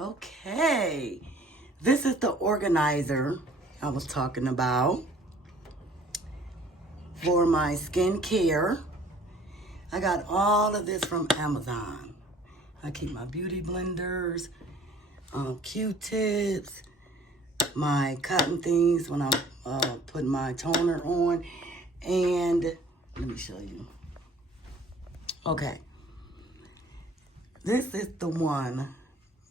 Okay, this is the organizer I was talking about for my skincare. I got all of this from Amazon. I keep my beauty blenders, Q-tips, my cotton things when I'm putting my toner on, and let me show you. Okay, this is the one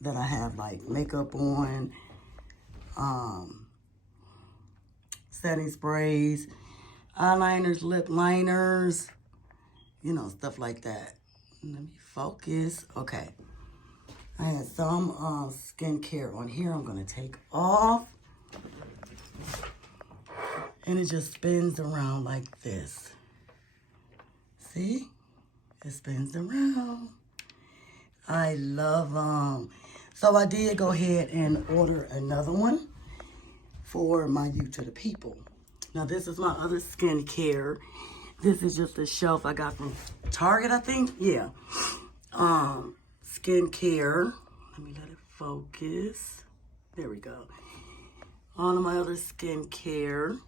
that I have like makeup on, setting sprays, eyeliners, lip liners, you know, stuff like that. Let me focus. Okay. I had some skincare on here I'm going to take off. And it just spins around like this. See? It spins around. I love them. So I did go ahead and order another one for my You to the People. Now this is my other skincare. This is just a shelf I got from Target, I think. Yeah. Skincare. Let me let it focus. There we go. All of my other skincare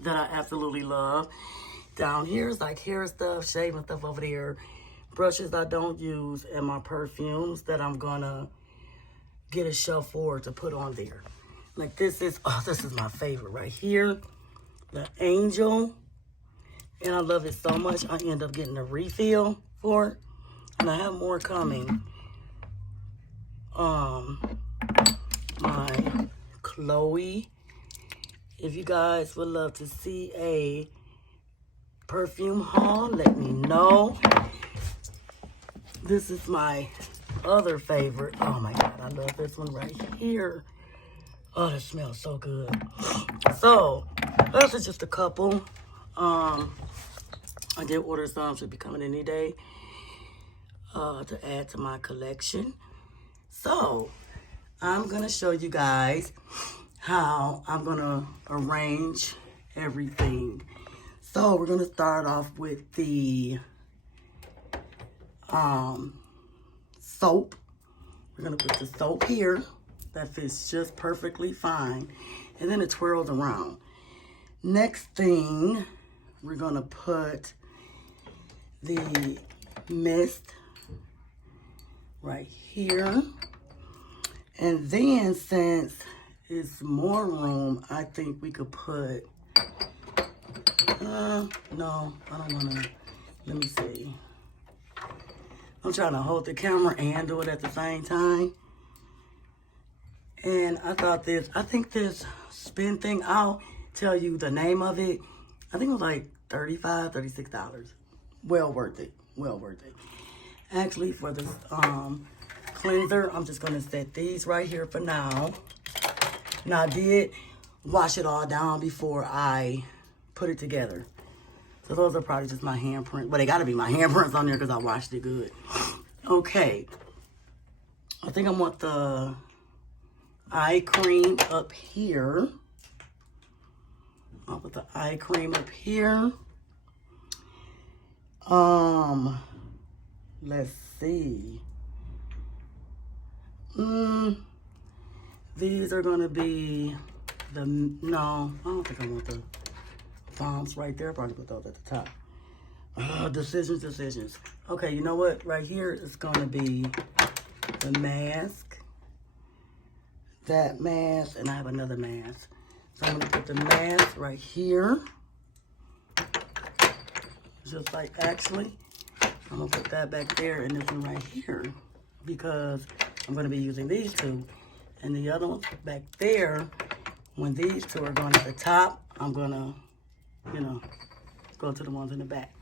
that I absolutely love. Down here is like hair stuff, shaving stuff over there. Brushes I don't use, and my perfumes that I'm gonna get a shelf for to put on there. Like this is my favorite right here. The Angel. And I love it so much, I end up getting a refill for it. And I have more coming. My Chloe. If you guys would love to see a perfume haul, let me know. This is my other favorite. Oh my God, I love this one right here. Oh, that smells so good. So, this is just a couple. I did order some, should be coming any day to add to my collection. So, I'm going to show you guys how I'm going to arrange everything. So, we're going to start off with the soap. We're going to put the soap here. That fits just perfectly fine. And then it twirls around. Next thing, we're going to put the mist right here. And then since it's more room, I think we could put, no, I don't want to, let me see. I'm trying to hold the camera and do it at the same time. And I think this spin thing, I'll tell you the name of it. I think it was like $35, $36. Well worth it, well worth it. Actually, for this cleanser, I'm just gonna set these right here for now. Now I did wash it all down before I put it together. So those are probably just my handprint. But they gotta be my handprints on there because I washed it good. Okay. I think I want the eye cream up here. I'll put the eye cream up here. Let's see. These are gonna be no, I don't think I want the bombs right there. Probably put those at the top. Decisions. Okay, you know what? Right here is gonna be the mask. That mask, and I have another mask. So I'm gonna put the mask right here. Just like actually, I'm gonna put that back there and this one right here because I'm gonna be using these two. And the other ones back there, when these two are going at the top, I'm gonna, you know, go to the ones in the back.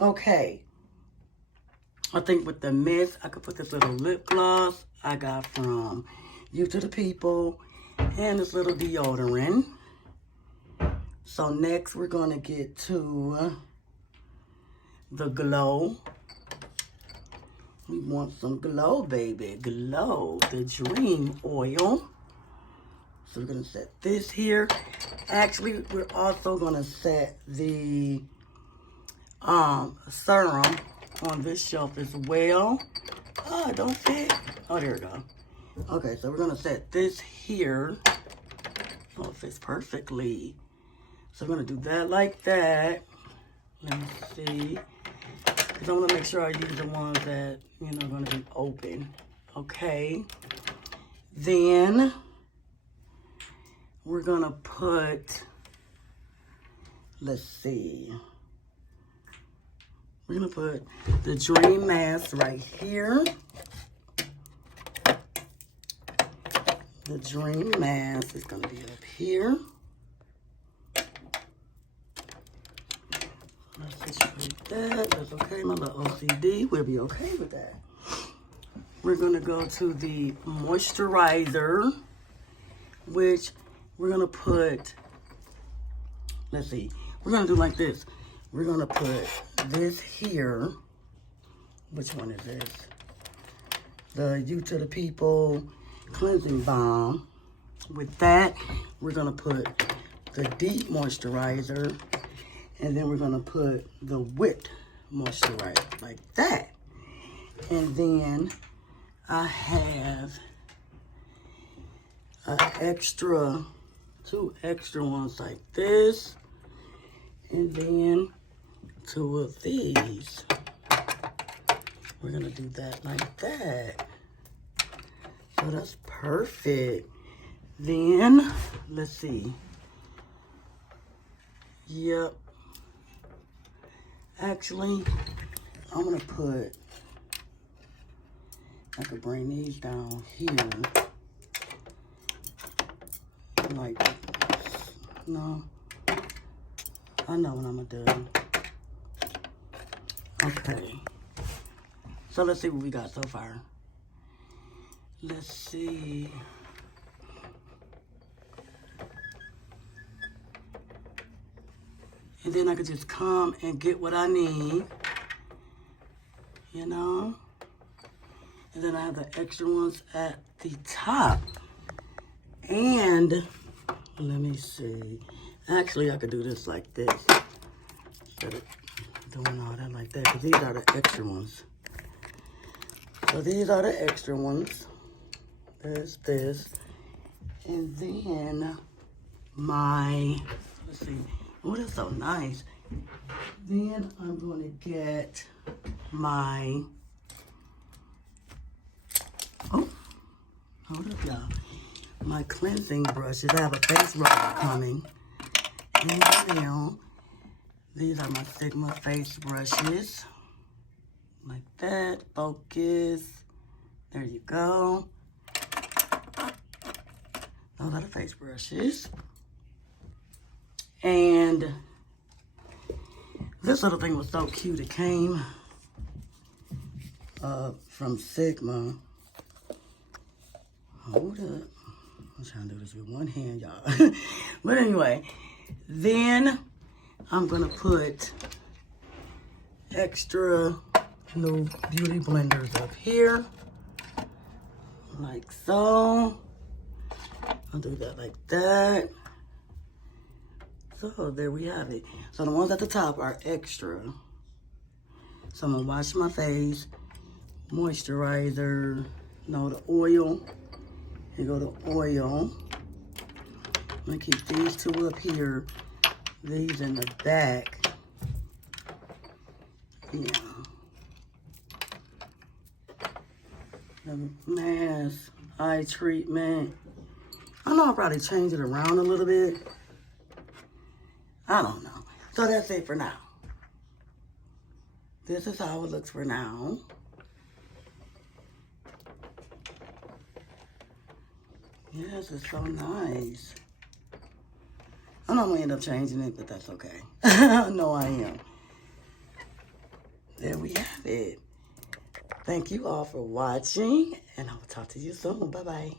Okay. I think with the mist, I could put this little lip gloss I got from You to the People and this little deodorant. So next we're gonna get to the glow. We want some glow, baby. Glow, the dream oil. So we're gonna set this here. Actually, we're also gonna set the serum on this shelf as well. Oh, it don't fit. Oh, there we go. Okay, so we're gonna set this here. Oh, it fits perfectly. So I'm gonna do that like that. Let me see. Because I want to make sure I use the ones that, you know, are going to be open. Okay. Then we're going to put, let's see. We're going to put the Dream Mask right here. The Dream Mask is going to be up here. Let's just put that. That's okay. My little OCD will be okay with that. We're going to go to the moisturizer, which we're going to put, let's see. We're going to do like this. We're going to put this here. Which one is this? The You to the People Cleansing Balm. With that, we're going to put the Deep Moisturizer. And then we're gonna put the Whipped Moisturizer like that. And then I have two extra ones like this. And then two of these. We're gonna do that like that. So that's perfect. Then, let's see. Yep. Actually, I'm gonna put, I could bring these down here. Like, no. I know what I'm gonna do. Okay. So let's see what we got so far. Let's see. And then I could just come and get what I need, you know? And then I have the extra ones at the top. And let me see. Actually, I could do this like this. Instead of doing all that like that, because these are the extra ones. So these are the extra ones. There's this. And then my, let's see. Oh, that's so nice. Then I'm going to get my, oh, hold up, y'all. My cleansing brushes. I have a face roller coming. And now, these are my Sigma face brushes. Like that. Focus. There you go. Those are the face brushes. And this little thing was so cute. It came from Sigma. Hold up. I'm trying to do this with one hand, y'all. But anyway, then I'm going to put extra little beauty blenders up here. Like so. I'll do that like that. So there we have it. So the ones at the top are extra. So I'm gonna wash my face, moisturizer, no, the oil. Here go the oil. I'm gonna keep these two up here, these in the back. Yeah. The mask, eye treatment. I know I'll probably change it around a little bit. I don't know. So that's it for now. This is how it looks for now. Yes, it's so nice. I know I'm going to end up changing it, but that's okay. I know I am. There we have it. Thank you all for watching, and I will talk to you soon. Bye-bye.